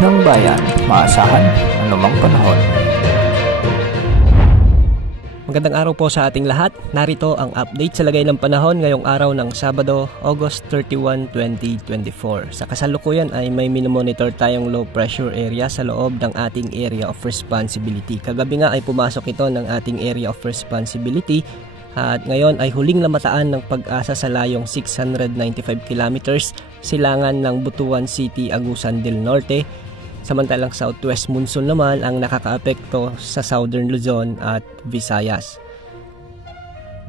ng bayan, maasahan anumang panahon. Magandang araw po sa ating lahat. Narito ang update sa lagay ng panahon ngayong araw ng Sabado, August 31, 2024. Sa kasalukuyan ay may minomonitor tayong low pressure area sa loob ng ating area of responsibility. Kagabi nga ay pumasok ito ng ating area of responsibility at ngayon ay huling lamataan ng Pag-asa sa layong 695 kilometers silangan ng Butuan City, Agusan del Norte. Samantalang southwest monsoon naman ang nakakaapekto sa Southern Luzon at Visayas.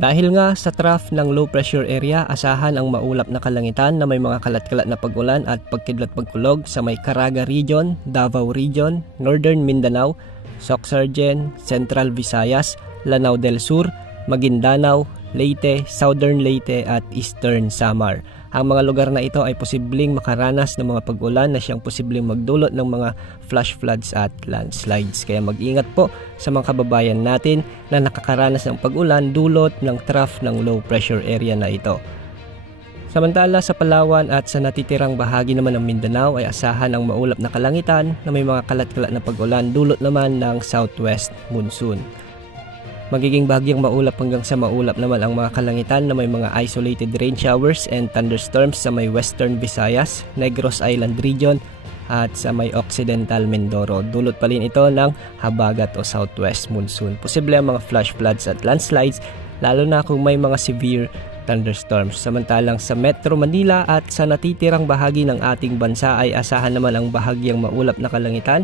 Dahil nga sa trough ng low pressure area, asahan ang maulap na kalangitan na may mga kalat-kalat na pag-ulan at pagkidlat-pagkulog sa may Caraga Region, Davao Region, Northern Mindanao, Soc-Sargen, Central Visayas, Lanao del Sur, Maguindanao, Leyte, Southern Leyte at Eastern Samar. Ang mga lugar na ito ay posibleng makaranas ng mga pag-ulan na siyang posibleng magdulot ng mga flash floods at landslides. Kaya mag-ingat po sa mga kababayan natin na nakakaranas ng pag-ulan dulot ng trough ng low pressure area na ito. Samantala sa Palawan at sa natitirang bahagi naman ng Mindanao ay asahan ang maulap na kalangitan na may mga kalat-kalat na pag-ulan dulot naman ng southwest monsoon. Magiging bahagyang maulap hanggang sa maulap naman ang mga kalangitan na may mga isolated rain showers and thunderstorms sa may Western Visayas, Negros Island Region at sa may Occidental Mindoro. Dulot pa rin ito ng habagat o southwest monsoon. Posible ang mga flash floods at landslides lalo na kung may mga severe thunderstorms. Samantalang sa Metro Manila at sa natitirang bahagi ng ating bansa ay asahan naman ang bahagyang maulap na kalangitan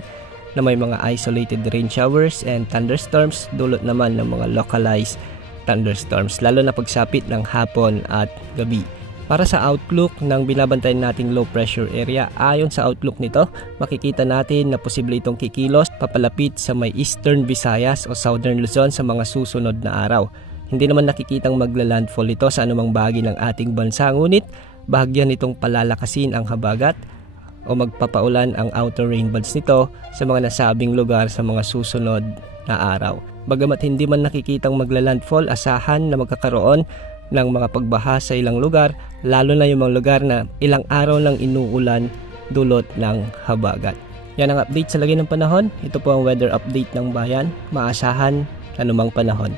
na may mga isolated rain showers and thunderstorms dulot naman ng mga localized thunderstorms lalo na pagsapit ng hapon at gabi. Para sa outlook ng binabantayan nating low pressure area, ayon sa outlook nito, makikita natin na posible itong kikilos papalapit sa may Eastern Visayas o Southern Luzon sa mga susunod na araw. Hindi naman nakikitang magla-landfall ito sa anumang bahagi ng ating bansa, ngunit bahagyan nitong palalakasin ang habagat o magpapaulan ang outer rain bands nito sa mga nasabing lugar sa mga susunod na araw. Bagamat hindi man nakikitang magla-landfall, asahan na magkakaroon ng mga pagbaha sa ilang lugar, lalo na yung mga lugar na ilang araw lang inuulan dulot ng habagat. Yan ang update sa lagay ng panahon. Ito po ang weather update ng bayan. Maasahan anumang panahon.